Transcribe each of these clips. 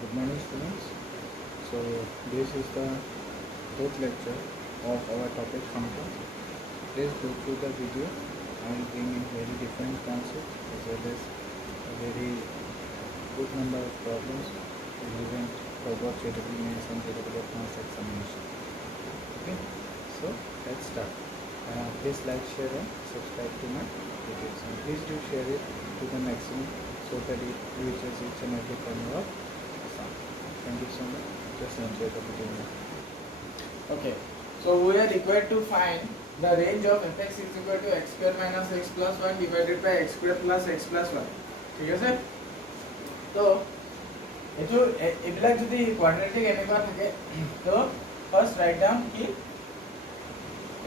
Good morning, students. So this is the fourth lecture of our topic function. Please go through the video. I will bring in very different concepts as well as a very good number of problems relevant for both JEE Mains and JEE Advanced examination. Okay, so let's start. Please like, share and subscribe to my videos, and please do share it to the maximum so that it reaches each and every corner of Assam. Thank you so much. Just enjoy the video. Okay, so we are required to find the range of fx is equal to x square minus x plus 1 divided by x square plus x plus 1. ঠিক আছে, তো এটো এবিলাক যদি quadratic এনেকুৱা থাকে তো first write down কি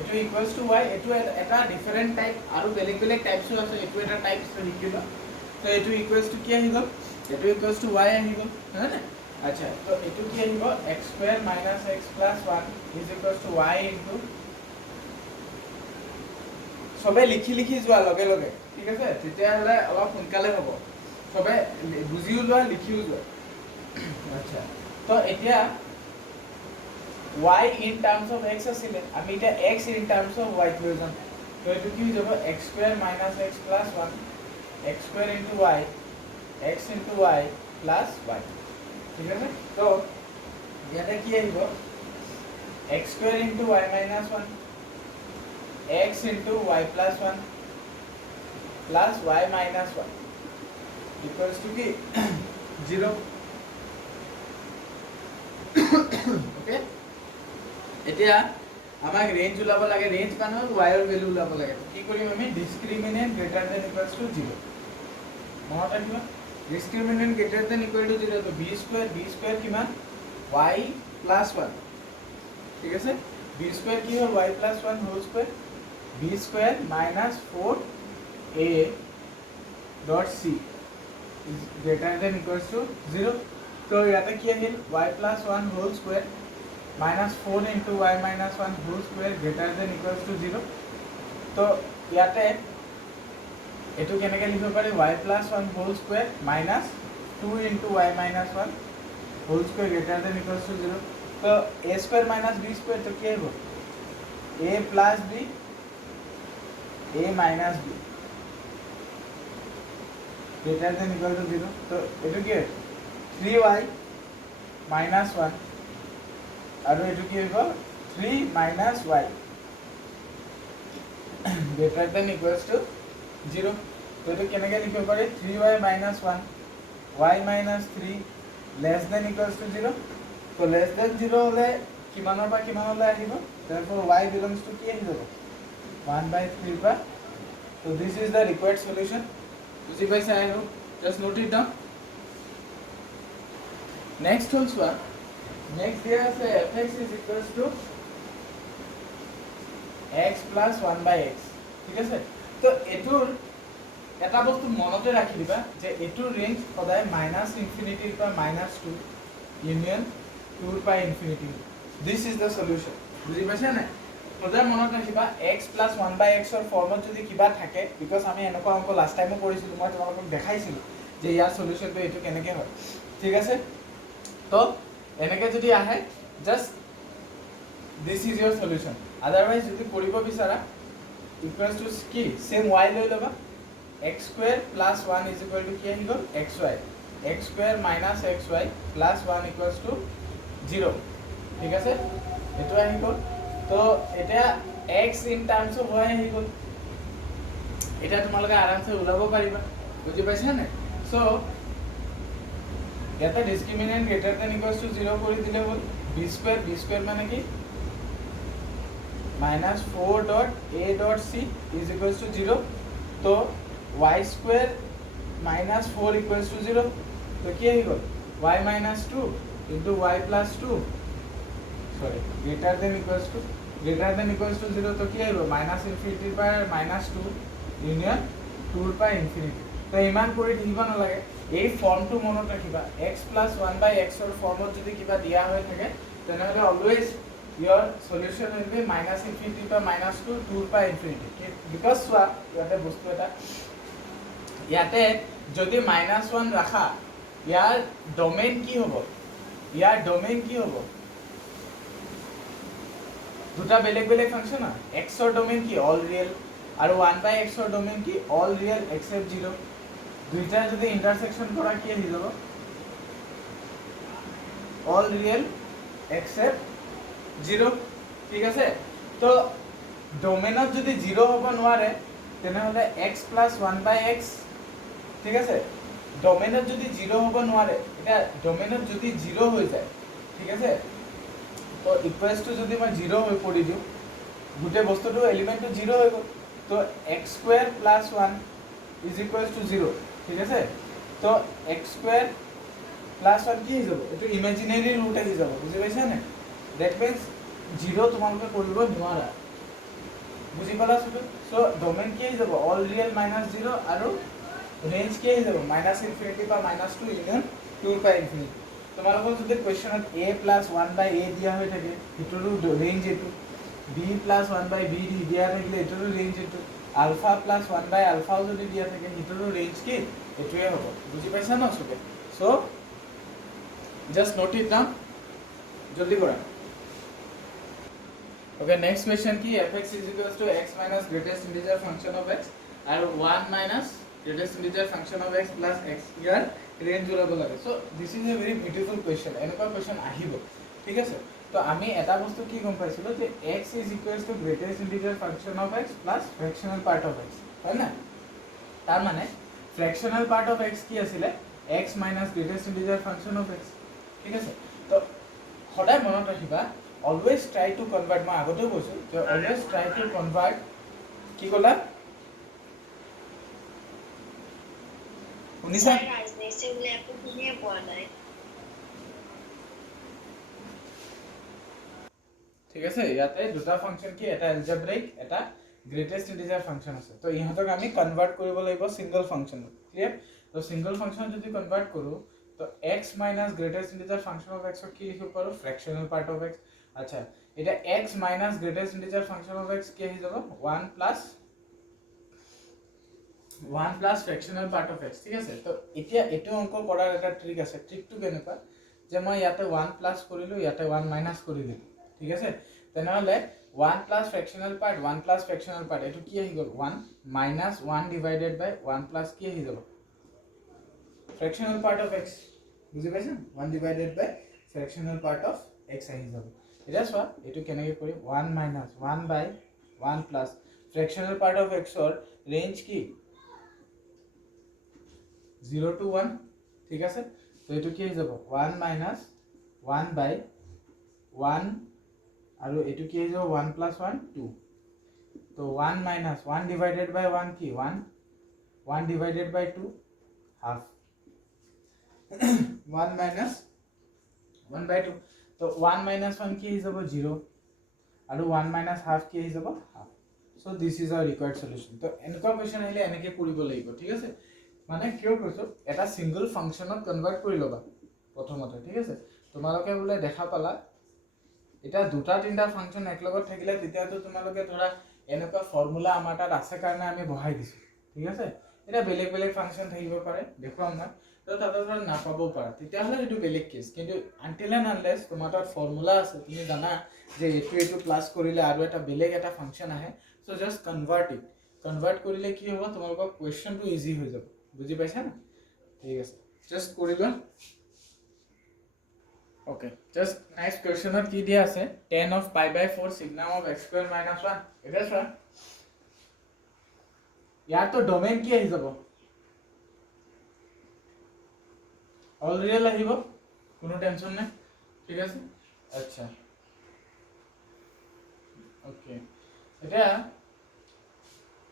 এটো ইকুয়ালস টু y, এটো এটা ডিফারেন্ট টাইপ আৰু বেলেগ বেলেগ টাইপসও আছে, এটো এটা টাইপস লিখিলো, তো এটো ইকুয়ালস টু কি আহিব, এটো ইকুয়ালস টু y আহিব, হ্যাঁ না? আচ্ছা, তো এটো কি আহিব x square minus x plus 1 is equals to y into, সবে লিখি লিখি যোৱা লগে লগে, ঠিক আছে, তেতিয়াহলে অলপ সোনকালে হ'ব, সবে বুজিও লোৱা লিখিও যোৱা। আচ্ছা, তো এতিয়া y in terms of x আছিলে, আমি এটা x in terms of y লৈ যাম, তো এটো কি হৈ যাব x square minus x plus 1 x square into y x into y plus y, ঠিক আছে। তো ইয়াতে কি আহিব x square into y minus 1 x into y plus 1 plus y minus 1 equals to কি 0। ওকে, এতিয়া আমাক রেঞ্জ উলাব লাগে, রেঞ্জ কানো y এর ভ্যালু উলাব লাগে, কি কৰিম আমি ডিসক্ৰিমিনেন্ট গ্ৰেটাৰ দেন ইকুয়ালস টু 0, মনত ৰাখিবা discriminant greater than equal to 0, তো b স্কয়ার কিমান y plus 1, ঠিক আছে, b স্কয়ার কি হয় y plus 1 whole square, b square minus 4a dot c is greater than equals to 0, তো ইয়াতে কি আহিল y plus 1 whole square minus 4 into y minus 1 whole square greater than equals to 0, তো ইয়াতে এটো কেনেকৈ লিখিব পাৰি y plus 1 whole square minus 2 into y minus 1 whole square greater than equals to 0, তো a square minus b square তো কি হ'ব a plus b a minus b greater than equal to 0, তো এটো কি 3y minus 1 আৰু এটো কি হ'ব 3 minus y greater than equals to 0, তো এটো কেনেকৈ লিখিব পাৰি 3y minus 1 y minus 3 less than equals to 0, তো less than 0 হলে কিমানৰ পৰা কিমানলৈ আহিব, therefore y belongs to কি আহি যাব 1/3 পৰা, so this is the required solution। বুজি পাইছা? I hope just note it down। next also next দিয়া আছে fx is equals to x plus 1 by x, ঠিক আছে, তো এটোৰ এটা বস্তু মনতে ৰাখি দিবা যে এটোৰ ৰেঞ্জ সদায় -ইনফিনিটিৰ পৰা -2 ইউনিয়ন 2 পৰা infinity, this is the solution. বুজি পাইছা নাই? সদায় মনত ৰাখিবা x plus 1 by x ৰ ফৰ্মত যদি কিবা থাকে, বিকজ আমি এনেকুৱা অংক লাষ্ট টাইমো কৰিছিলো, মই তোমালোকক দেখাইছিলো যে ইয়াৰ সলিউশনটো এটো কেনেকৈ হয়, ঠিক আছে, তো এনেকৈ যদি আহে just this is your solution, otherwise যদি কৰিব বিচাৰা ইকুয়ালস টু কি সেম y লৈ লবা x square plus 1 is equal to কি আহি গল xy, x square minus xy plus 1 equals to 0, ঠিক আছে, এটো আহি গল, তো এটা x in terms of y আহি গল, এটা তোমালোকে আৰামসে উলাব পাৰিবা। বুজি পাইছা নে? সো ইয়াতে ডিসক্ৰিমিনেন্ট গ্ৰেটাৰ দেন ইকুয়ালস টু 0 কৰি দিলে হ'ল b স্কয়ার মানে কি -4 dot a dot c is equals to 0, তো y স্কয়ার -4 equals to 0, তো কি আহি গল y minus 2 into y plus 2 sorry greater than equals to 0, তো কি আহিব -ইনফিনিটি পৰা -2 ইউনিয়ন 2 পৰা ইনফিনিটি, তো ইমান কৰি থাকিব নালাগে, এই ফৰ্মটো মনত ৰাখিবা x plus 1 by x ৰ ফর্মত যদি কিবা দিয়া হৈ থাকে তেনেহলে always your solution will be -infinity পৰা -2 2 পৰা ইনফিনিটি, বিকজ ইয়াতে বস্তু এটা ইয়াতে যদি -1 ৰাখা ইয়াৰ ডোমেইন কি হ'ব দুটা বেলেগ বেলেগ ফাংচন না এক্সৰ ডোমেইন কি অল ৰিয়েল আৰু 1/xৰ ডোমেইন কি অল ৰিয়েল এক্সেপ্ট 0 দুইটা যদি ইন্টাৰসেকশন কৰা কি আহি যাব অল ৰিয়েল এক্সেপ্ট 0 ঠিক আছে তো ডোমেইনত যদি 0 হ'ব নোৱাৰে তেনেহলে x + 1/x ঠিক আছে ডোমেইনত যদি 0 হ'ব নোৱাৰে এটা ডোমেইনত যদি 0 হৈ যায় ঠিক আছে তো ইকুৱেলস টু যদি মই 0 হৈ পৰি দিও গুটে বস্তুটো এলিমেন্টটো 0 হৈ গ'ল তো x² + 1 = 0 ঠিক আছে তো x² + 1 কি হৈ যাব এটো ইমাজিনাৰী ৰুট আহি যাব বুজি পাইছা নে দ্যাট মিন্স 0 তোমালোকে কৰিব নোৱাৰা বুজি পালা সো ডোমেইন কি আহি যাব অল ৰিয়েল -0 আৰু ৰেঞ্জ কি আহি যাব -∞ বা -2 ইউনিয়ন 2/∞ তোমালোকৰ যদি কোৱেশ্চনত a + 1/a দিয়া হৈ থাকে এটোৰো ৰেঞ্জ এটো b + 1/b দিয়া থাকিলে এটোৰো ৰেঞ্জ এটো আলফা + 1/আলফাও যদি দিয়া থাকে এটোৰো ৰেঞ্জ কি এটোৱে হ'ব বুজি পাইছা ন সবে so just note it down জলদি কৰা Okay, next question ki fx = x minus greatest integer function of x and 1 minus greatest integer function of x plus x. Here range ulabo lage. So this is a very beautiful question. Enka question ahibo. ঠিক আছে তো আমি এটা বস্তু কি গম পাইছিলো যে x = greatest integer function of x plus fractional part of x হয় না তার মানে fractional part of x কি আছিল x minus greatest integer function of x ঠিক আছে তো সদায় মনত ৰাখিবা always try to convert মই আগতেও কৈছো যে always try to convert কি কলা শুনিছা রাজনীতি বলে আপনি নিয়ে পড়ায় ঠিক আছে ইয়াতে দুটা ফাংশন কি এটা এলজেব্রিক এটা গ্ৰেটেষ্ট ইন্টিজাৰ ফাংশন আছে তো ইহঁতক আমি কনভাৰ্ট কৰিব লাগিব সিঙ্গল ফাংশন ক্লিয়াৰ তো সিঙ্গল ফাংশন যদি কনভাৰ্ট কৰো তো x minus greatest integer function of x কি লিখিব পাৰো fractional part of x আচ্ছা এটা x minus greatest integer function of x কি আহি যাব 1 plus fractional part of x ঠিক আছে তো এতিয়া এটো অংক কৰাৰ এটা ট্ৰিক আছে ট্ৰিকটো কেনেকুৱা যে মই ইয়াতে 1 প্লাস কৰিলো ইয়াতে 1 মাইনাস কৰি দিলো ঠিক আছে তেনেহলে 1 plus fractional part 1 plus fractional part এটো কি আহি গল 1 minus 1 divided by 1 plus কি আহি যাব fractional part of x বুজি পাইছা 1 divided by fractional part of x আহি যাব এটা সোয়া এটো কেনেকৈ কৰি 1 minus 1 by 1 plus fractional part of x or range কি 0 to 1 ঠিক আছে তো এটো কি হৈ যাব 1 minus 1 by 1 আৰু এটো কি হৈ যাব 1 plus 1 2 তো 1 minus 1 divided by 1 কি 1 1 divided by 2 half 1 minus 1 by 2 তো 1 minus 1 কি হৈ যাব 0 আৰু 1 minus half কি হৈ যাব half so this is our required solution তো এনেকুৱা কোৱেশ্চন আহিলে এনেকৈ কৰিব লাগিব ঠিক আছে মানে কিয় কৈছো এটা সিঙ্গল ফাংশনত কনভাৰ্ট কৰি লবা প্ৰথমতে ঠিক আছে তোমালোকে বলে দেখা পালা এটা দুটা তিনটা ফাংশন একলগত থাকিলে তেতিয়া তো তোমালোকে ধৰা এনেকুৱা ফৰ্মুলা আমাৰ তাত আছে কাৰণে আমি বহাই দিছো ঠিক আছে এটা বেলেগ বেলেগ ফাংশন থাকিব পাৰে দেখুৱাম না তো তাতে ধৰা নাপাবও পাৰা তেতিয়া হলে এটো বেলেগ কেস কিন্তু আনটিল এন্ড আনলেস তোমাৰ তাত ফৰ্মুলা আছে তুমি জানা যে এটো প্লাস কৰিলে আৰু এটা বেলেগ এটা ফাংশন আহে সো জাস্ট কনভাৰ্ট কৰিলে কি হ'ব তোমালোকৰ কোৱেশ্চনটো ইজি হৈ যাব বুজি পাইছা না ঠিক আছে জাস্ট কৰিবা ওকে জাস্ট নেক্সট কোৱেশ্চনত কি দিয়া আছে tan of pi/4 signum of x square minus 1 এটা চোৱা ইয়াৰ তো ডোমেইন কি আহি যাব অল ৰিয়েল আহিব কোনো টেনচন নাই ঠিক আছে আচ্ছা ওকে এটা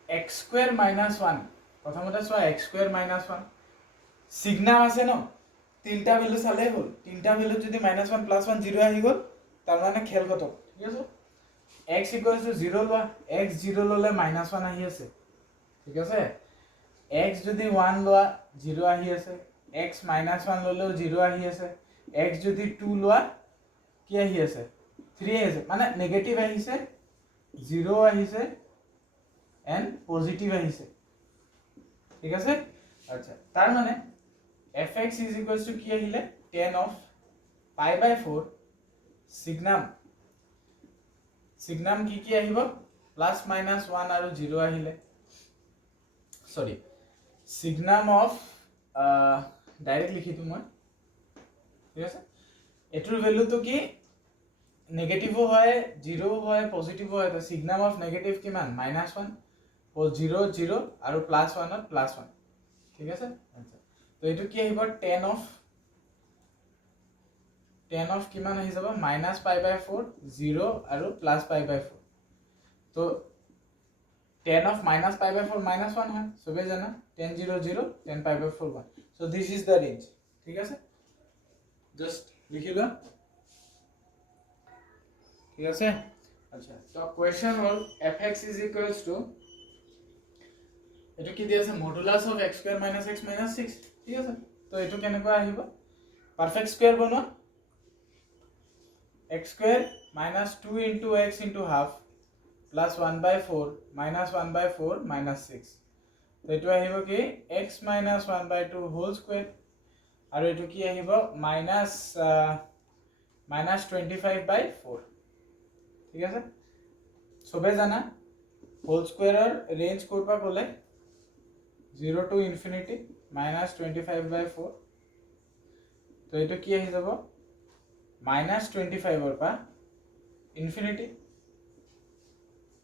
x square minus 1 প্রথমতে চোৱা x square minus 1 সিগনাম আছে ন তিনটা ভ্যালু চালে হল তিনটা ভ্যালু যদি -1 + 1 0 আহি গল তার মানে খেল খতম ঠিক আছে x = 0 লোৱা x 0 ললে -1 আহি আছে ঠিক আছে x যদি 1 লোৱা 0 আহি আছে x -1 ললেও 0 আহি আছে x যদি 2 লোৱা কি আহি আছে 3 আহি আছে মানে নেগেটিভ আহিছে 0 আহিছে এন্ড পজিটিভ আহিছে ঠিক আছে আচ্ছা তার মানে fx is equals to কি আহিলে tan of pi by 4 signum কি আহিব plus minus 1 আৰু 0 আহিলে sorry signum of ডাইৰেক্ট লিখিতো মই ঠিক আছে এটোৰ ভ্যালু তো কি নেগেটিভও হয় জিৰো হয় পজিটিভও হয় তো signum of negative কিমান -1 ও 0 0 আৰু +1 ত +1 ঠিক আছে আচ্ছা তো এটো কি আহিব tan of কিমান আহি যাব -pi/4 0 আৰু +pi/4 তো tan of -pi/4 -1 হয় সবে জানা tan 0 0 tan pi/4 1 so this is the range ঠিক আছে জাস্ট লিখি লো ঠিক আছে আচ্ছা তো question hall fx is equals to এটো কি দি আছে modulus of x square - x - 6 ঠিক আছে তো এটো কেনেকৈ আহিব পারফেক্ট স্কয়ার বনোৱা x square - 2 into x into half plus 1/4 minus 1/4 minus 6 তো এটো আহিব কি x minus 1/2 whole square আৰু এটো কি আহিব minus 25/4 ঠিক আছে সবে জানা whole square এর রেঞ্জ করবা বলে 0 to infinity minus 25/4 তো এটো কি আহি যাব minus 25 এর পা infinity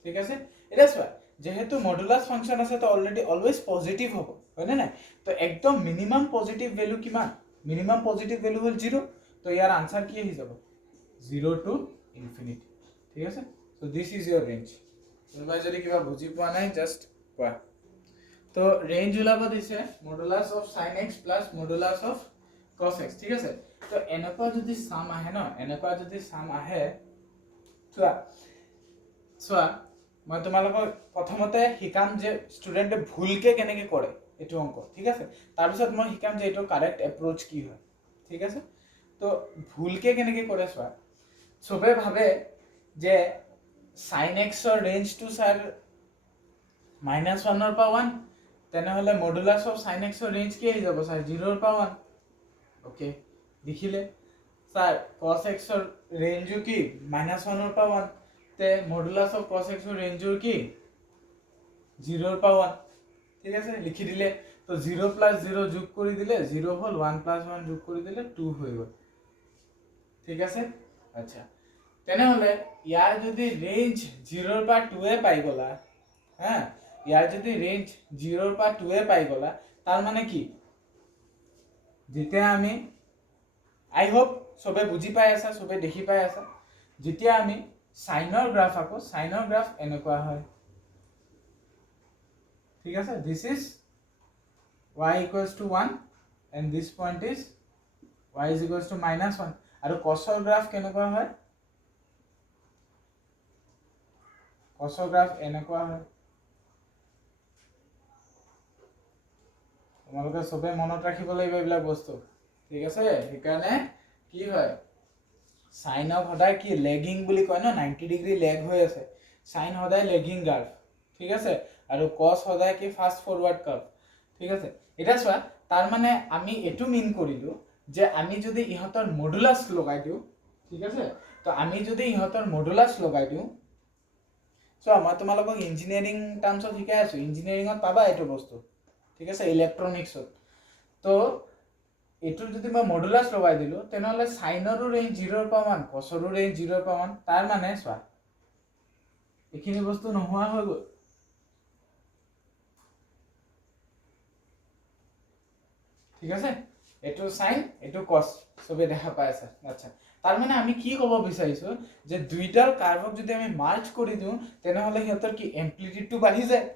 ঠিক আছে এটা সোয়া যেহেতু মডুলাস ফাংশন আছে তো অলরেডি অলওয়েজ পজিটিভ হবে হয় না তো একদম মিনিমাম পজিটিভ ভ্যালু কিমান মিনিমাম পজিটিভ ভ্যালু হল 0 তো ইয়ার আনসার কি আহি যাব 0 to infinity ঠিক আছে so this is your range তোমরা যদি কিবা বুজি পোৱা নাই জাস্ট কোৱা তো রেঞ্জ উলাব দিছে modulus of sin x plus modulus of cos x ঠিক আছে তো এনেকুৱা যদি সাম আহে ন এনেকুৱা যদি সাম আহে সোয়া মই তোমালোকক প্ৰথমতে হিকাম যে ষ্টুডেন্টে ভুলকে কেনেকে কৰে এটো অংক ঠিক আছে তাৰ পিছত মই হিকাম যে এটো কাৰেক্ট এপ্ৰোচ কি হয় ঠিক আছে তো ভুলকে কেনেকে কৰে সোয়া সবে ভাবে যে sin x ৰ ৰেঞ্জ টু স্যাৰ -1 ৰ পা 1 তেনে হলে মডুলাস অফ sin x ৰ ৰেঞ্জ কি হৈ যাব স্যাৰ 0 ৰ পা 1 ওকে লিখিলে স্যাৰ cos x ৰ ৰেঞ্জও কি -1 ৰ পা 1 তে মডুলাস অফ cos x ৰ ৰেঞ্জৰ কি 0 ৰ পা 1 ঠিক আছে লিখি দিলে তো 0 + 0 যোগ কৰি দিলে 0 হল 1 + 1 যোগ কৰি দিলে 2 হৈ গল ঠিক আছে আচ্ছা তেনে হলে ইয়াৰ যদি ৰেঞ্জ 0 ৰ পা 2 এ পাই গলা হ্যাঁ ইয়াৰ যদি ৰেঞ্জ 0 ৰ পা 2 এ পাই গলা তাৰ মানে কি যেতিয়া আমি আই হোপ সবে বুজি পাই আছা সবে দেখি পাই আছা যেতিয়া আমি সাইনৰ গ্ৰাফ আকো সাইনৰ গ্ৰাফ এনেকুৱা হয় ঠিক আছে this is y equals to 1 and this point is y is equals to -1 আৰু cosৰ গ্ৰাফ কেনেকুৱা হয় cosৰ গ্ৰাফ এনেকুৱা হয় তোমালোকে সবে মনত ৰাখিব লাগিব এইবিলাক বস্তু ঠিক আছে সেইকাৰণে কি হয় সাইন অফ হদায় কি লেগিং বুলি কয় না 90 ডিগ্ৰী লেগ হৈ আছে সাইন হদায় লেগিং গ্ৰাফ ঠিক আছে আৰু cos হদায় কি ফাস্ট ফৰওয়াৰ্ড কাৰ্ভ ঠিক আছে এটা সোয়া তাৰ মানে আমি এটু মিন কৰিলো যে আমি যদি ইহতৰ মডুলাস লগাই দিও ঠিক আছে তো আমি যদি ইহতৰ মডুলাস লগাই দিও সো মই তোমালোকক ইঞ্জিনিয়াৰিং টাৰ্মছত শিকাই আছো ইঞ্জিনিয়াৰিংত পাবা এটো বস্তু ঠিক আছে ইলেক্ট্ৰনিক্সত তো এটোৰ যদি মই মডুলাস লগাই দিলো তেনেহলে সাইনৰো ৰেঞ্জ 0 ৰ পা 1 cosৰো ৰেঞ্জ 0 ৰ পা 1 তাৰ মানে সোয়া এখিনি বস্তু নোহোৱা হৈ গল ঠিক আছে এটো সাইন এটো cos সবে দেখা পাই আছে আচ্ছা তার মানে আমি কি কব বিচাৰিছো যে দুইটাৰ কাৰ্ভক যদি আমি মাৰ্চ কৰি দিও তেনে হলে হিহঁতৰ কি এম্প্লিটিউডটো বাঢ়ি যায়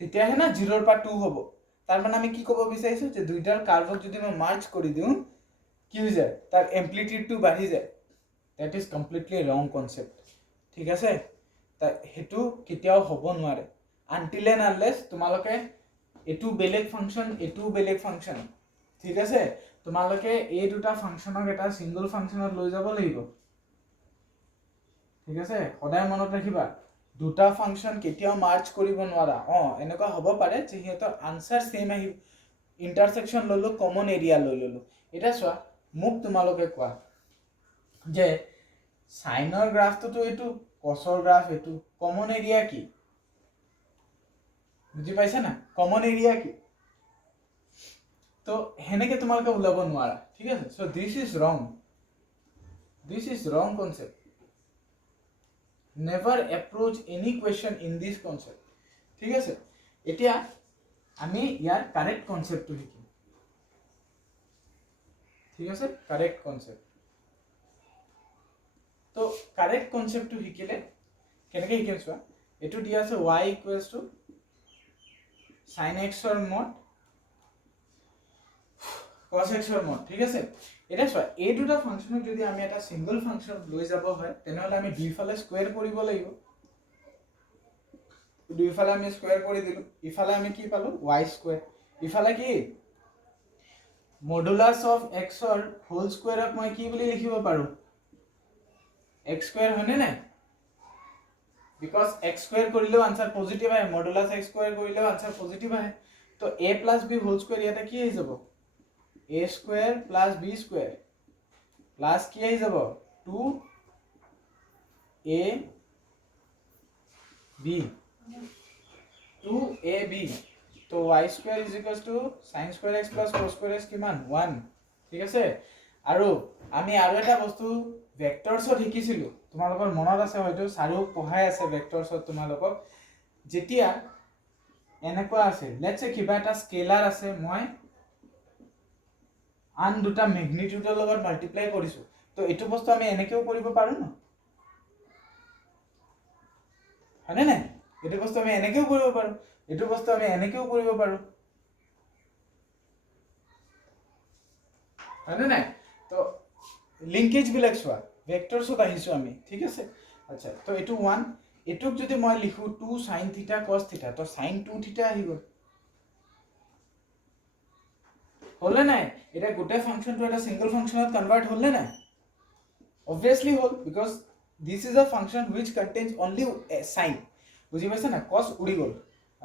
তেতিয়া হে না 0 ৰ পা 2 হ'ব তাৰ মানে আমি কি কব বিচাৰিছো যে দুইটাৰ কাৰ্ভক যদি মই মাৰ্চ কৰি দিও কি হৈ যায় তাৰ এম্প্লিটিউডটো বাঢ়ি যায় দ্যাট ইজ কমপ্লিটলি ৰং কনসেপ্ট ঠিক আছে তা হেতু কেতিয়াও হ'ব নোৱাৰে আনটিল এন্ড আনলেস তোমালোকে এটু বেলেগ ফাংশন ঠিক আছে তোমালোকে এই দুটা ফাংশনক এটা সিঙ্গল ফাংশনত লৈ যাব লাগিব ঠিক আছে সদায় মনত ৰাখিবা দুটা ফাংশন কেতিয়াও মাৰ্চ কৰিব নোৱাৰা এনেকুৱা হ'ব পাৰে যে হিহঁতৰ আনসাৰ সেম আহিব ইণ্টাৰচেকশ্যন ল'লোঁ, কমন এৰিয়া লৈ ল'লোঁ। এতিয়া চোৱা, মোক তোমালোকে কোৱা যে সাইনৰ গ্ৰাফটোতো এইটো, কছৰ গ্ৰাফ এইটো, কমন এৰিয়া কি? বুজি পাইছা না? কমন এৰিয়া কি? তো হেনেকে তোমালোকে ওলাব নোৱাৰা, ঠিক আছে? সো দিস ইজ ৰং, দিস ইজ ৰং concept. Never approach any question in this concept, ঠিক আছে? এতিয়া আমি ইয়াৰ কাৰেক্ট কনসেপ্টটো শিকিম, ঠিক আছে? Correct concept. তো কাৰেক্ট কনসেপ্টটো শিকিলে কেনেকৈ শিকিম চোৱা, এইটো দিয়া আছে y equals to sin x ৰ মড cos x ৰ মড, ঠিক আছে? এটা চোৱা, এই দুটা ফাংচনক যদি আমি এটা সিঙ্গল ফাংচন লৈ যাব হয় তেনেহলে আমি দুইফালে স্কয়াৰ কৰিব লাগিব। দুইফালে আমি স্কয়াৰ কৰি দিলো, ইফালে আমি কি পালো y স্কয়াৰ, ইফালে কি মডুলাস অফ x ৰ হোল স্কয়াৰক মই কি বুলি লিখিব পাৰো, x স্কয়াৰ হয়নে নাই? বিকজ x স্কয়াৰ কৰিলেও আনসাৰ পজিটিভ আহে, মডুলাস x স্কয়াৰ কৰিলেও আনসাৰ পজিটিভ আহে। তো a plus b whole square ইয়াতে কি হৈ যাব, a square plus b square plus কি হৈ যাব 2ab 2ab। তো y square is equals to sin square x plus cos square x কিমান 1, ঠিক আছে? আৰু আমি আৰু এটা বস্তু ভেক্টৰছত শিকিছিলো, তোমালোকৰ মনত আছে হয়তো, সাৰু পঢ়াই আছে ভেক্টৰছত তোমালোকক। যেতিয়া এনেকুৱা আছে, লেটস সে কিবা এটা স্কেলাৰ আছে, মই আন দুটা ম্যাগনিটিউডৰ লগত মাল্টিপ্লাই কৰিছো, তো এইটো বস্তু আমি এনেকেও কৰিব পাৰো ন, হয়নে নাই? এইটো বস্তু আমি এনেকেও কৰিব পাৰো, এইটো বস্তু আমি এনেকেও কৰিব পাৰো, হয়নে নাই? তো লিংকেজ বিলাক চোৱা, ভেক্টৰছত আহিছো আমি, ঠিক আছে? আচ্ছা, তো এইটো 1, এটুক যদি মই লিখো 2 sin θ cos θ, তো sin 2 θ আহিব, হলে নাই? এটা গোটে ফাংশনটো এটা সিঙ্গল ফাংশনত কনভার্ট হলে নাই? obviously hall, because this is a function which contains only a sin, বুজি পাইছা না? cos উৰি গল।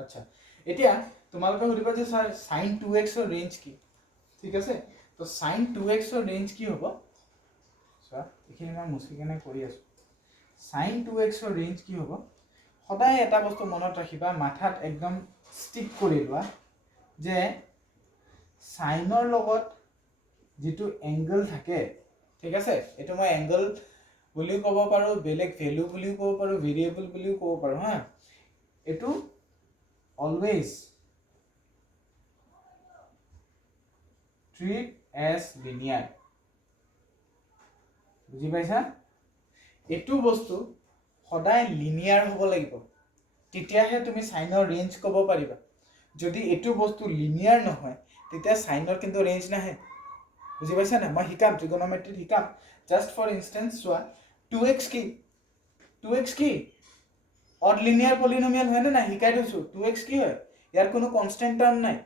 আচ্ছা, এতিয়া তোমালোকে সুধিবা যে স্যাৰ sin 2x ৰ ৰেঞ্জ কি, ঠিক আছে? তো sin 2x ৰ ৰেঞ্জ কি হ'ব, চোৱা এইখিনি মই মুছি কেনে কৰি আছো। sin 2x ৰ ৰেঞ্জ কি হ'ব, সদায় এটা বস্তু মনত ৰাখিবা, মাথাত একদম ষ্টিক কৰি লোৱা, যে সাইনৰ লগত যেটো এংগল থাকে, ঠিক আছে? এটো মই এংগল বুলিও ক'ব পাৰো, বেলেগ ভ্যালু বুলিও ক'ব পাৰো, ভেৰিয়েবল বুলিও ক'ব পাৰো, হা? এটো অলৱেজ treat as linear, বুজি পাইছা? এটো বস্তু সদায় লিনিয়াৰ হ'ব লাগিব, তেতিয়াহে তুমি সাইনৰ ৰেঞ্জ ক'ব পাৰিবা। যদি এটো বস্তু লিনিয়াৰ নহয় তেতিয়া সাইনৰ কিন্তু ৰেঞ্জ নাহে, বুজি পাইছা না? মই শিকাম, ট্ৰিগোনোমেট্ৰি শিকাম। জাস্ট ফৰ ইনস্টেন্স চোৱা, 2x কি, 2x কি অড লিনিয়াৰ পলিনোমিয়াল হয়নে নাই? শিকাই দিছো 2x কি হয়, ইয়াৰ কোনো কনস্ট্যান্ট টাৰ্ম নাই,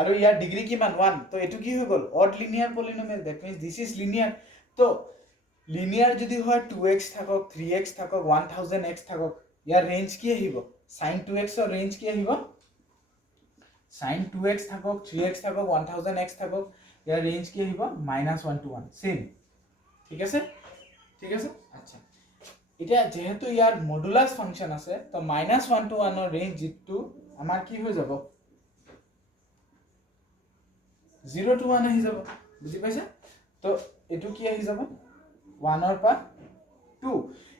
আৰু ইয়াৰ ডিগ্ৰী কিমান 1, তো এটো কি হৈ গল odd linear polynomial, that means this is linear. তো লিনিয়াৰ যদি হয় 2x থাকক, 3x থাকক, 1000x থাকক, ইয়াৰ ৰেঞ্জ কি আহিব, sin 2x ৰ ৰেঞ্জ কি আহিব, sin 2x থাকক, 3x থাকক, 1000x থাকক, ইয়াৰ ৰেঞ্জ কি আহিব -1 to 1, সেম, ঠিক আছে? ঠিক আছে? আচ্ছা, এতিয়া যেহেতু ইয়াৰ মডুলাস ফাংশন আছে, তো -1 to 1 ৰ ৰেঞ্জ যেটো আমাৰ কি হৈ যাব 0 to 1 আহি যাব, বুজি পাইছা? তো এটো কি আহি যাব 1 ৰ পৰা 2।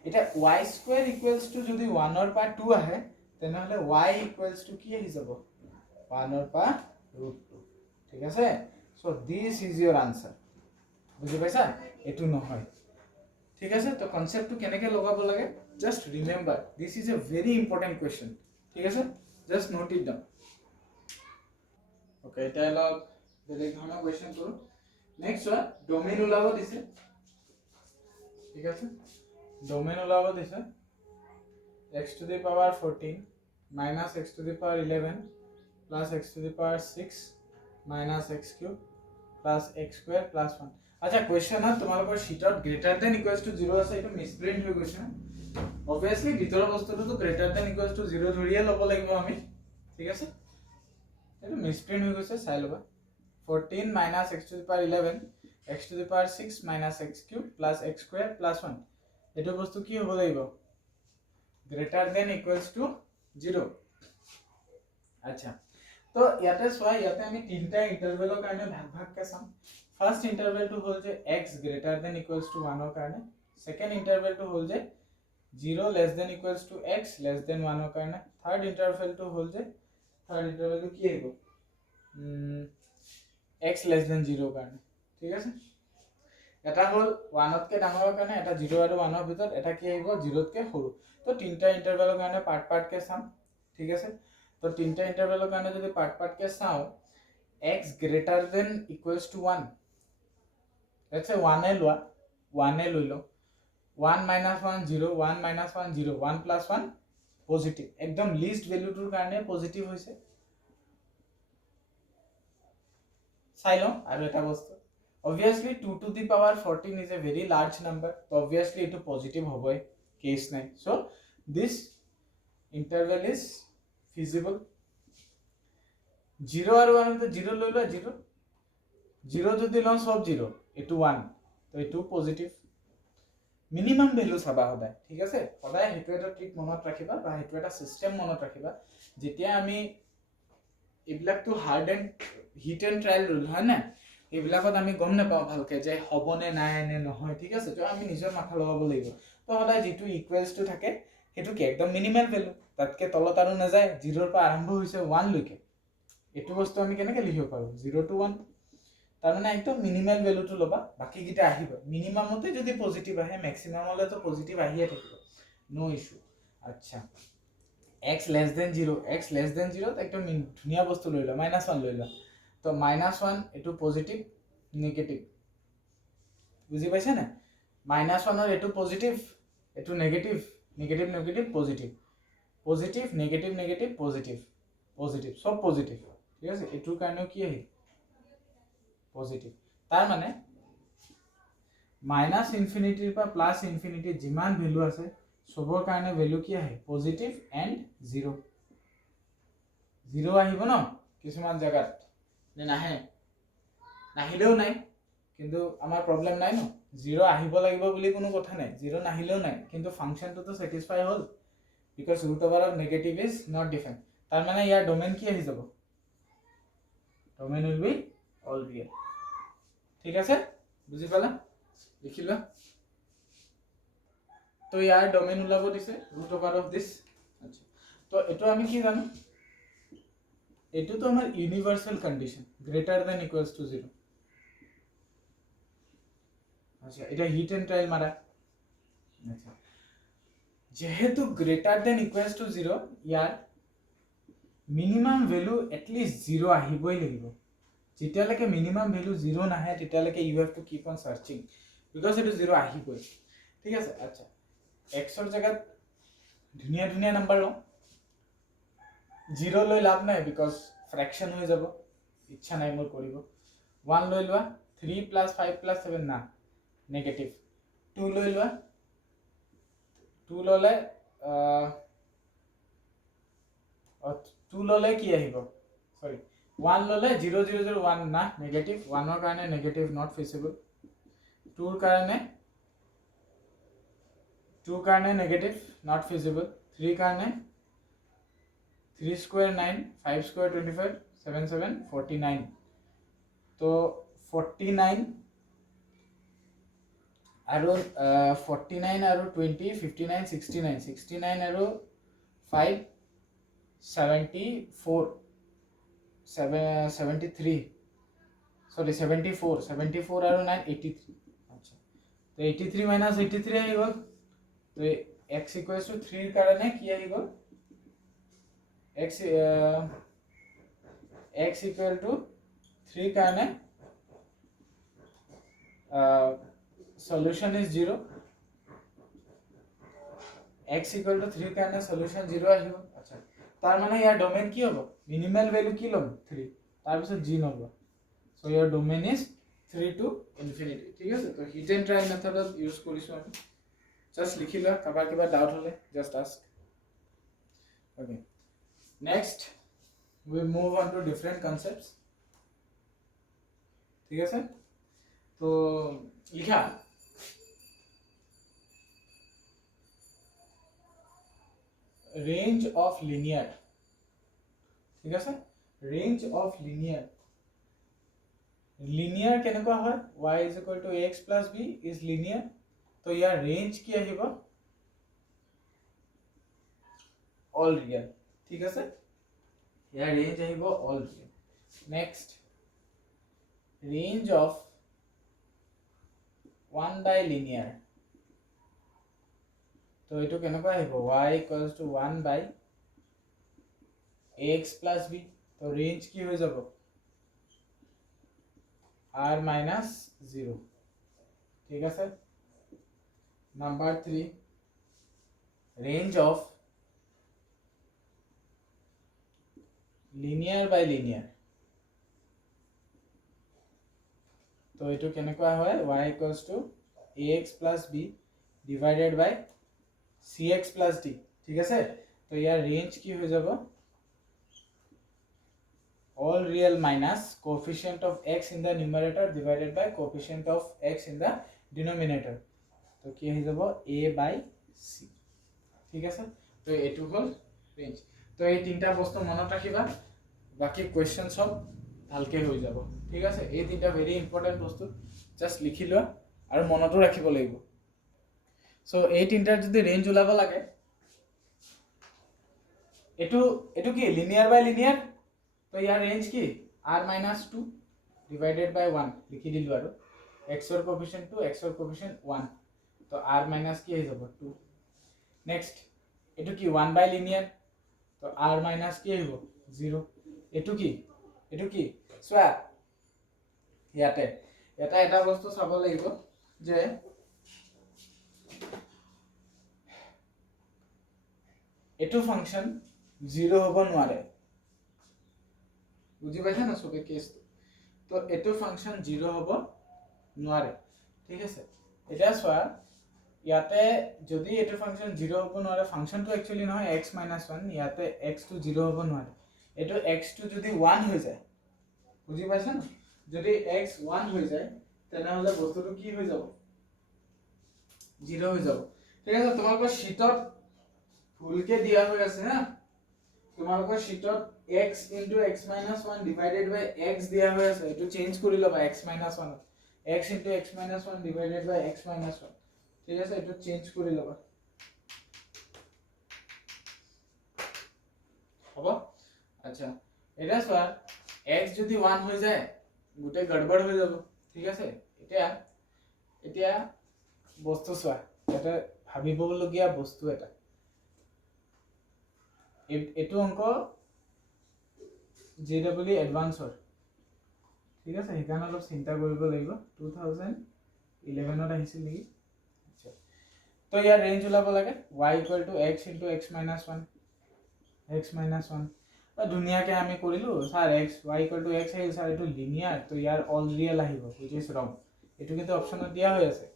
এটা y স্কয়াৰ ইকুৱেলছ টু যদি 1 ৰ পৰা 2 আহে, তেনেহলে y ইকুৱেলছ টু কি আহি যাব 1 ৰ পৰা √2, ঠিক আছে? So this is your answer, বুজি পাইছা? এটো নহয়, ঠিক আছে? তো কনসেপ্টটো কেনেকৈ লগাব লাগে, just remember, this is a very important question, ঠিক আছে? Just note it down. Okay, এটা অলপ বেলেগ ধৰণৰ কোৱেশ্চন কৰো। নেক্সট চোৱা, ডোমেইন ওলাব দিছে, ঠিক আছে? ডোমেইন ওলাব দিছে x to the power 14 minus x to the power 11 plus x to the power 6 minus x cube plus x square plus 1। আচ্ছা, কোৱেশ্চনত তোমালোকৰ শীটত গ্ৰেটাৰ দেন ইকুৱেলছ টু 0 আছে, এইটো মিসপ্ৰিন্ট হৈ গৈছে। অবভিয়াসলি ভিতৰৰ বস্তুটো গ্ৰেটাৰ দেন ইকুৱেলছ টু 0 ধৰিয়ে ল'ব লাগিব আমি, ঠিক আছে? এইটো মিসপ্ৰিন্ট হৈ গৈছে চাই লবা 14 minus x to the power 11 x to the power 6 minus x cube plus x square plus 1 এইটো বস্তু কি হ'ব লাগিব greater than equals to 0 আচ্ছা তো ইয়াতে সোয়া ইয়াতে আমি তিনটা ইন্টাৰভেলৰ কাৰণে ভাগ কে চাম ফাৰ্স্ট ইন্টাৰভেলটো হ'ল যে x greater than equals to 1 ৰ কাৰণে সেকেন্ড ইন্টারভেলটো হ'ল যে 0 less than equals to x less than 1 ৰ কাৰণে থাৰ্ড ইন্টাৰভেলটো হ'ল যে থাৰ্ড ইন্টাৰভেলটো কি আহিব x less than 0 কাৰণে ঠিক আছে এটা হল 1 তকে ডাঙৰৰ কাৰণে এটা 0 আৰু 1 ৰ ভিতৰত এটা কি আহিব 0 তকে সৰু তো তিনটা ইন্টাৰভেলৰ কাৰণে পাৰ্ট কে চাম ঠিক আছে তো তিনটা ইন্টাৰভেলৰ কাৰণে যদি পার্ট কে চাও x greater than equals to 1 let's say 1 এ লোৱা 1 এ লৈ লো 1 minus 1 0 1 minus 1 0 1 plus 1 পজিটিভ একদম লিস্ট ভ্যালুটোৰ কাৰণে পজিটিভ হৈছে চাইলো আৰু এটা বস্তু obviously 2 to the power 14 is a very large number so obviously it is positive hoboi case nai so this interval is feasible 0 aru 1 to 0 loi lo 0 0 jodi lo sob 0 it 1 so it positive minimum value saba hoda thik ase hoda hetu eta trick monot rakhiba ba hetu eta system monot rakhiba jetia ami এবিলাক তো hard and hit and trial rule হয় না এবিলাকত আমি গম নাপাও ভালকে যে হবনে নাই নে নহয় ঠিক আছে তো আমি নিজৰ মাথা লগাব লাগিব তো হদাই যেটো ইকুৱেলস টু থাকে হেতু কি একদম মিনিমাল ভ্যালু তাতকে তলত আৰু না যায় 0 ৰ পৰা আৰম্ভ হৈছে 1 লৈকে এটো বস্তু আমি কেনেকৈ লিখিব পাৰো 0 to 1 তাৰ মানে একদম মিনিমাল ভ্যালুটো লবা বাকি গিটা আহিব মিনিমামতে যদি পজিটিভ আহে ম্যাক্সিমামলে তো পজিটিভ আহিয়ে থাকিব নো ইস্যু আচ্ছা x less than 0 x less than 0 একদম ধুনিয়া বস্তু লইলা -1 লইলা তো -1 এটো পজিটিভ নেগেটিভ বুঝি পাইছা না -1 এর এটো পজিটিভ এটো negative negative negative positive positive negative negative positive positive সব পজিটিভ ঠিক আছে এটোৰ কাৰণে কি আহি পজিটিভ তাৰ মানে মাইনাস ইনফিনিটিৰ পৰা প্লাস ইনফিনিটি যিমান ভ্যালু আছে সবৰ কাৰণে ভ্যালু কি আহে পজিটিভ এন্ড 0 0 আহিব ন কিছুমান জায়গাত নে নাহে নাহিলেও নাই কিন্তু আমাৰ প্ৰবলেম নাই ন 0 আহিব লাগিব বুলি কোনো কথা নাই 0 নাহিলেও নাই কিন্তু ফাংশনটো তো satisfy hall because root over of negative is not defined তাৰ মানে ইয়াৰ ডোমেইন কি আহি যাব domain will be all real ঠিক আছে বুজি পালা লিখিলা তো ইয়াৰ ডোমেইন উলাব দিছে root over of this আচ্ছা তো এটো আমি কি জানো এটো তো আমাৰ universal condition greater than equals to 0 আচ্ছা এটা হিট এন্ড ট্রায়াল মারা আচ্ছা যেহেতু গ্রেটার দেন ইকুয়ালস টু 0 ইয়াৰ মিনিমাম ভ্যালু এট লিস্ট 0 আহিবই লাগিব যেতিয়ালৈকে মিনিমাম ভ্যালু 0 নাহে তেতিয়ালৈকে you have to keep on searching because it is 0 আহিবই ঠিক আছে আচ্ছা x ৰ জায়গাত ধুনিয়া ধুনিয়া নাম্বার ল 0 লৈ লাভ নাই বিকজ ফ্র্যাকশন হৈ যাব ইচ্ছা নাই মোৰ কৰিব 1 লৈ লোৱা 3 + 5 + 7 না নেগেটিভ 2 লৈ লোৱা 2 ললে 2 ললে কি আহিব সৰি 1 ললে 0 0 0 1 না নেগেটিভ 1 ৰ কাৰণে নেগেটিভ নট ফিজিবল 2 ৰ কাৰণে 2 কাৰণে নেগেটিভ নট ফিজিবল 3 কাৰণে 3 square 9 5 square 25 7 7 49 তো 49 আৰু 49 আৰু 20 59 69 69 আৰু 5 74 73 sorry 74 74 আৰু 9 83 আচ্ছা তো 83 minus 83 আহি গল তো x equals to 3 ৰ কাৰণে কি আহি গল x equal to 3 কাৰণে solution is 0 x equal to 3 কাৰণে solution 0 আহিব আচ্ছা তাৰ মানে ইয়াৰ ডোমেইন কি হ'ব মিনিমাল ভ্যালু কি লম 3 তাৰ পিছত g নব so year domain is 3 to infinity ঠিক আছে তো হিট এন্ড ট্রায়াল মেথডত ইউজ কৰিছো আমি জাস্ট লিখি লোৱা কাবাৰ কিবা ডাউট হলে just ask okay next we move on to different concepts. ठीक है सर, तो लिखा range of linear, ठीक है sir, range of linear, linear কেনেকুৱা হয়, y is equal to x plus b is linear, तो ইয়াৰ range কি আহিব, all real, ঠিক আছে, ইয়াৰ range আহিব all real. Next, range of one bilinear, তো এইটো কেনেকুৱা আহিব, y equals to 1 by x plus b, তো range কি হৈ যাব, r minus 0, ঠিক আছে. Number 3, range of linear by linear, তো এইটো কেনেকুৱা হয়, y equals to ax plus b divided by cx plus d, ঠিক আছে, তো ইয়াৰ ৰেঞ্জ কি হৈ যাব, all real minus coefficient of x in the numerator divided by coefficient of x in the denominator, তো কি হৈ যাব a by c, ঠিক আছে, তো এইটো হ'ল ৰেঞ্জ. তো এই তিনটা বস্তু মনত ৰাখিবা, বাকি কোৱেশ্চন সব ভালকে হৈ যাব, ঠিক আছে. এই তিনটা ভেৰি ইম্পৰ্টেণ্ট বস্তু, জাষ্ট লিখি লোৱা আৰু মনতো ৰাখিব লাগিব. সো এই তিনটাৰ যদি ৰেঞ্জ ওলাব লাগে, এইটো কি লিনিয়াৰ বাই লিনিয়াৰ, তো ইয়াৰ ৰেঞ্জ কি r minus 2 divided by 1 লিখি দিলো আৰু x ৰ কোএফিচিয়েন্ট 2 x ৰ কোএফিচিয়েন্ট 1, তো r minus কি হৈ যাব 2. নেক্সট এইটো কি 1 বাই লিনিয়াৰ, তো r minus কি আহিব 0. এইটো কি চোৱা, ইয়াতে এটা বস্তু চাব লাগিব যে এইটো ফাংশন 0 হ'ব নোৱাৰে, বুজি পাইছা না সবে কেছটো, তো এইটো ফাংশন 0 হ'ব নোৱাৰে, ঠিক আছে. এটা চোৱা, ইয়াতে যদি এইটো ফাংশন 0 হ'ব নোৱাৰে, ফাংশনটো একচুয়ালি নহয় x - 1, ইয়াতে x টো 0 হ'ব নোৱাৰে, এইটো x টো যদি 1 হৈ যায়, বুজি পাইছা না, যদি x 1 হৈ যায় তেনেহলে বস্তুটো কি হৈ যাব, 0 হৈ যাব, ঠিক আছে. তোমালোকৰ শীটত ভুলকে দিয়া হৈ আছে হা, তোমালোকৰ শীটত x into x minus 1 divided by x দিয়া হৈ আছে, এটো চেঞ্জ কৰি লবা x minus 1, x into x minus 1 divided by x minus 1, ঠিক আছে, এটো চেঞ্জ কৰি লবা, হ'ব. আচ্ছা, এটা চোৱা, x যদি 1 হৈ যায় গোটে গড়বড় হৈ যাব, ঠিক আছে. এতিয়া বস্তু চোৱা, এটা ভাবিবলগীয়া বস্তু এটা, এইটো অংক JEE এডভান্সৰ, ঠিক আছে, সেইকাৰণে অলপ চিন্তা কৰিব লাগিব, 2011ত আহিছিল নেকি. আচ্ছা, তো ইয়াৰ ৰেঞ্জ ওলাব লাগে y equal to x into x minus 1, x minus 1, ধুনীয়াকে আমি কৰিলো sir, x y equal to x আহিল স্যাৰ, এইটো লিনিয়াৰ, তো ইয়াৰ অল ৰিয়েল আহিব, which is wrong. এইটো কিন্তু অপচনত দিয়া হৈ আছে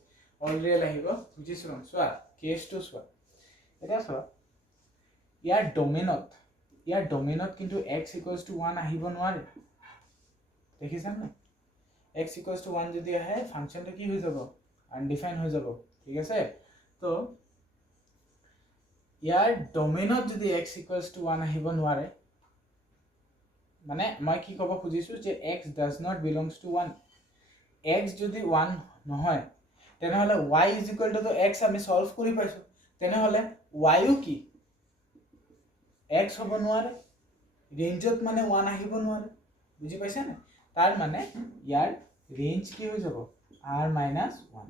অল ৰিয়েল আহিব, which is wrong. চোৱা কেছটো চোৱা, এটা চোৱা, ইয়াৰ ডোমেইনত কিন্তু x equals to 1 আহিব নোৱাৰে, দেখিছা না, x equals to 1 যদি আহে ফাংশনটো কি হৈ যাব, আনডিফাইন হৈ যাব, ঠিক আছে. তো ইয়াৰ ডোমেইনত যদি x equals to 1 আহিব নোৱাৰে, মানে মই কি ক'ব খুজিছো যে x does not belongs to 1, x যদি 1 নহয় তেনেহলে y is equal to x আমি সলভ কৰি পাইছো, তেনেহলে y ও কি x হ'ব নোৱাৰে, ৰেঞ্জত মানে 1 আহিব নোৱাৰে, বুজি পাইছা না, তাৰ মানে ইয়াৰ ৰেঞ্জ কি হৈ যাব r minus 1,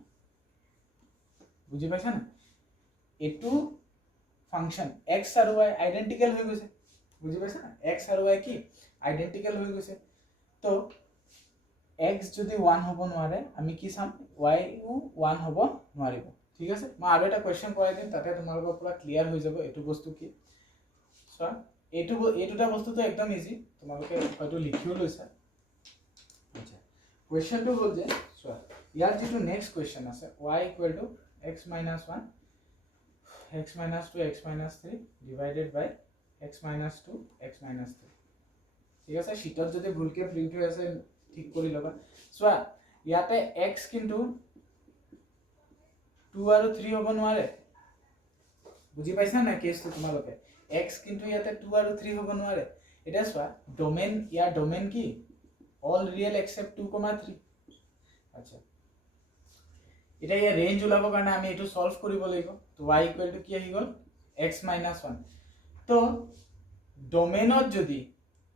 বুজি পাইছা না. এটো ফাংশন x আৰু y আইডেন্টিক্যাল হৈ গৈছে, বুজি পাইছা না, x আৰু y কি আইডেন্টিক্যাল হৈ গৈছে, তো x যদি 1 হ'ব নোৱাৰে আমি কি চাম, y ও 1 হ'ব নোৱাৰিব, ঠিক আছে. মই আৰু এটা কোৱেশ্চন কৰাই দিম, তাতে তোমালোকৰ পুৰা ক্লিয়াৰ হৈ যাব এইটো বস্তু কি. সো এইটোটা বস্তুটো একদম ইজি, তোমালোকে হয়তো লিখিও লৈছা. আচ্ছা, কোৱেশ্চনটো হ'ল যে চোৱা, ইয়াৰ যেটো নেক্সট কোৱেশ্চন আছে y equal to x minus 1, x minus 2 x minus 3 divided by x minus 2 x minus 3, ঠিক আছে শীটত যদি ভুলকে প্ৰিন্ট হৈ আছে ঠিক কৰি ল'বা চোৱা ইয়াতে x কিন্তু 2 আৰু 3 হ'ব নোৱাৰে বুজি পাইছা না কেছটো তোমালোকে x কিন্তু ইয়াতে 2 আৰু 3 হ'ব নোৱাৰে এটা চোৱা ডোমেইন ইয়াৰ ডোমেইন কি অল ৰিয়েল এক্সেপ্ট 2, 3 আচ্ছা এটা ইয়াৰ ৰেঞ্জ ওলাবৰ কাৰণে আমি এটো সলভ কৰিব লাগিব তো y ইকুৱেল টু কি আহি গল x - 1 তো ডোমেইনত যদি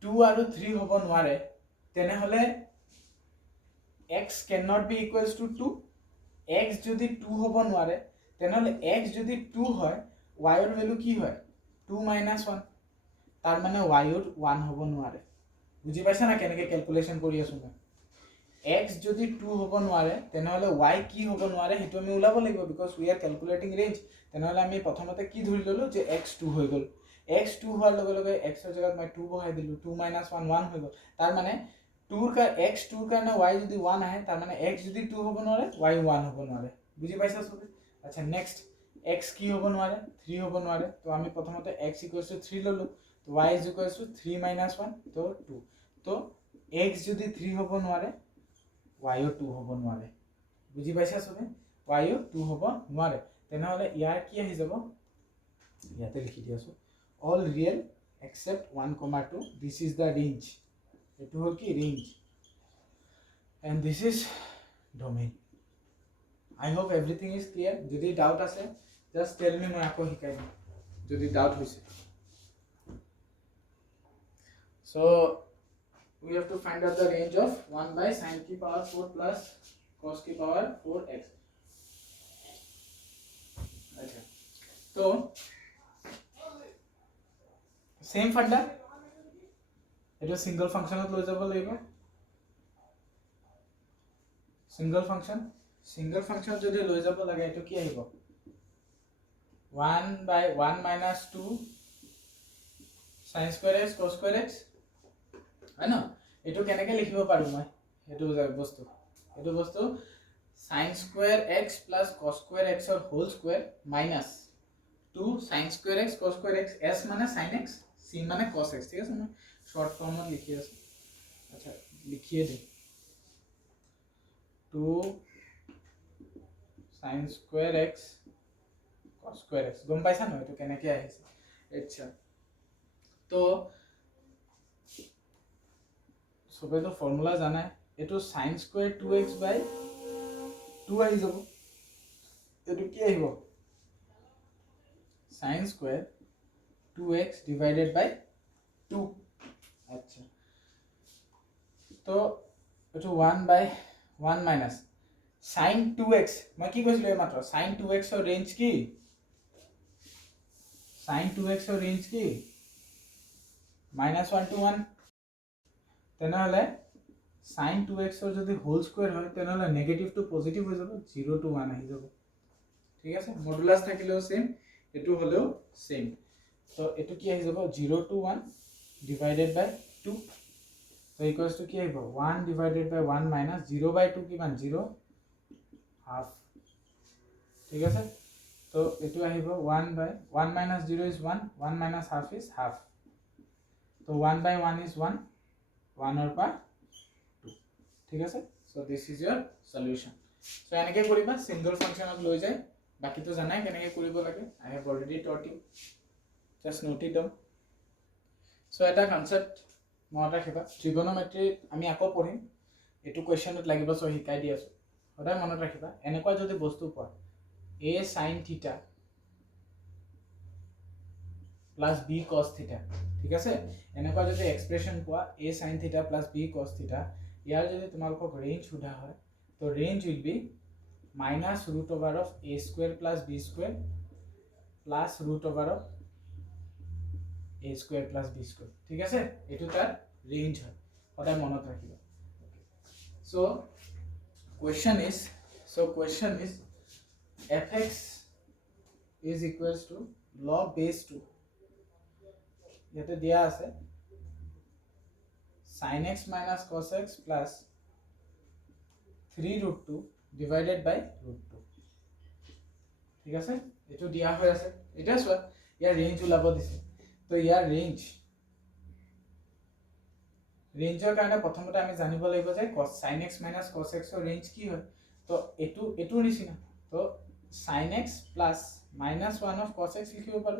2 আৰু 3 হ'ব নোৱাৰে তেনে হলে x cannot be equals to 2 x যদি 2 হ'ব নোৱাৰে তেনে হলে x যদি 2 হয় y ৰ ভ্যালু কি হয় 2 - 1 তাৰ মানে y ৰ 1 হ'ব নোৱাৰে বুজি পাইছা না কেনেকৈ ক্যালকুলেশন কৰি আছো মই x যদি 2 হ'ব নোৱাৰে তেনে হলে y কি হ'ব নোৱাৰে হেতু আমি উলাব লাগিব because we are calculating range তেনে হলে আমি প্ৰথমতে কি ধৰি ললো যে x 2 হৈ গল x 2 হোৱাৰ লগে লগে x ৰ জায়গাত মই 2 বহাই দিলো 2 - 1 1 হৈ গল তাৰ মানে 2 ৰ x 2 ৰ কাৰণে y যদি 1 আহে তাৰ মানে x যদি 2 হ'ব নোৱাৰে y 1 হ'ব নোৱাৰে বুজি পাইছা সবে আচ্ছা নেক্সট x কি হ'ব নোৱাৰে 3 হ'ব নোৱাৰে তো আমি প্ৰথমতে x 3 ললো তো y 3 - 1 তো 2 তো x যদি 3 হ'ব নোৱাৰে y 2 হ'ব নোৱাৰে বুজি পাইছা সবে y 2 হ'ব নোৱাৰে তেনে হলে ইয়াৰ কি আহি যাব ইয়াতে লিখি দিয়াছো all real except 1, 2 this is the range এটো হল কি range and this is domain I hope everything is clear যদি ডাউট আছে just tell me মই আকৌ শিকাই দিম যদি ডাউট হৈছে so we have to find out the range of 1 by sin key power 4 plus cos key power 4x अच्छा तो सेम फंडा এটা সিঙ্গল ফাংশনত লৈ যাব লাগিব সিঙ্গল ফাংশন যদি লৈ যাব লাগে এটো কি আহিব 1 by 1 minus 2 sin square x cos square x হয় না এটো কেনেকৈ লিখিব পাৰো মই এটো বস্তু sin square x plus cos square x or whole square minus 2 sin square x cos square x s মানে sin x c মানে cos x ঠিক আছে না শর্ট ফর্মত লিখি আছে আচ্ছা লিখিয়ে দে 2 sin square x cos square x গম পাইছা না এটো কেনেকৈ আহিছে আচ্ছা তো সবে তো ফর্মুলা জানাই এটো sin square 2x by 2 আহি যাব এটো কি আহিব sin square 2x divided by 2 अच्छा तो এটো 1 by 1 minus sin 2x মই কি কৈছিলো এই মাত্ৰ sin 2x ৰ ৰেঞ্জ কি sin 2x ৰ ৰেঞ্জ কি -1 to 1 তেনেহলে sin 2x ৰ যদি হোল স্কয়াৰ হয় তেনেহলে নেগেটিভ টু পজিটিভ হৈ যাব 0 to 1 আহি যাব ঠিক আছে মডুলাস থাকিলেও সেম এটো হলেও সেম তো এটো কি আহি যাব 0 to 1 divided by 2 so equals to কি আহিব 1 divided by 1 minus 0 by 2 কিমান 0 half ঠিক আছে তো এটো আহিব 1 by 1 minus 0 is 1 1 minus half is half তো 1 by 1 is 1 1 or pa 2 ঠিক আছে so this is your solution so এনেকৈ কৰিবা সিঙ্গল ফাংশনত লৈ যায় বাকি তো জানাই কেনেকৈ কৰিব লাগে I have already taught you just note it down so এটা কনসেপ্ট মনত ৰাখিবা ট্ৰিগোনোমেট্ৰি আমি আকৌ পঢ়িম এটো কোৱেশ্চনত লাগিব সো শিকাই দি আছো সদায় মনত ৰাখিবা এনেকুৱা যদি বস্তু পোৱা a sin θ plus b cos θ ঠিক আছে এনেকুৱা যদি এক্সপ্ৰেশন পোৱা a sin θ plus b cos θ ইয়াৰ যদি তোমালোকক ৰেঞ্জ সোধা হয় তো range will be minus root over of a square plus b square plus root over of a square plus b square ঠিক আছে এটো তার রেঞ্জ হয় সদায় মনত ৰাখিবা so question is fx is equals to log base 2 ইয়াতে দিয়া আছে sin x minus cos x plus 3 root 2 divided by root 2 ঠিক আছে এটো দিয়া হৈ আছে এটা চোৱা ইয়াৰ ৰেঞ্জ ওলাব দিছে তো ইয়াৰ ৰেঞ্জ ৰেঞ্জৰ কাৰণে প্ৰথমতে আমি জানিব লাগিব যে sin x minus cos x ৰ ৰেঞ্জ কি হয় তো এটোৰ নিচিনা তো sin x plus minus 1 of cos x লিখিব পাৰো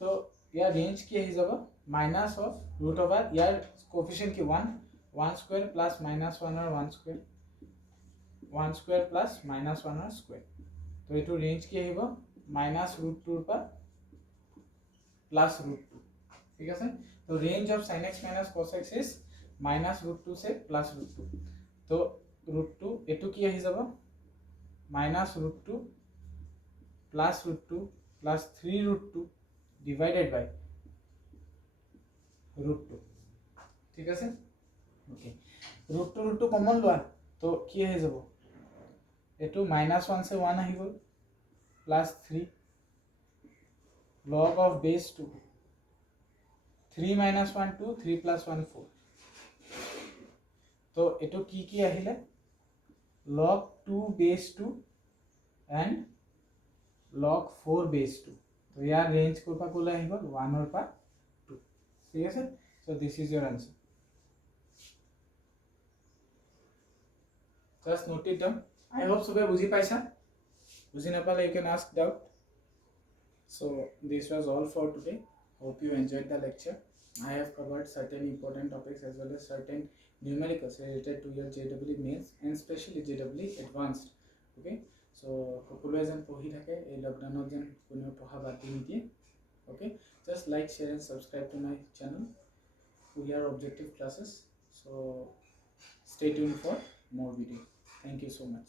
তো ইয়াৰ ৰেঞ্জ কি আহি যাব minus of root over ইয়াৰ কোএফিচিয়েন্ট কি 1 square plus minus 1 or 1 square 1 square plus minus 1 or square তো এটো ৰেঞ্জ কি আহিব minus root 2 পা plus root 2 ঠিক আছে তো range of sin x minus cos x is minus root 2 say plus root 2 तो root 2 एटू की आही जाबो minus root 2 plus root 2 plus 3 root 2 divided by root 2 ठीक আছে ओके root 2 कॉमन लोआ तो की आही जाबो एटू minus 1 से 1 आही गल plus 3 log of base 2 3 minus 1 2 3 plus 1 4 तो एटो की आहिले log 2 base 2 and log 4 base 2 तो यार रेंज कोपा कोला आहिबल 1 और पा 2 ठीक আছে so this is your answer just note it down I hope सबे बुझी पाइसा बुझी ना पाले you can ask doubt so this was all for today hope you enjoyed the lecture I have covered certain important topics as well as certain numericals related to your JEE mains and especially JEE advanced okay so সকলোৱে যেন পঢ়ি থাকে এই লকডাউনত যেন কোনো পঢ়া বাদ নিদিয়ে okay just like share and subscribe to my channel we are objective classes so stay tuned for more video thank you so much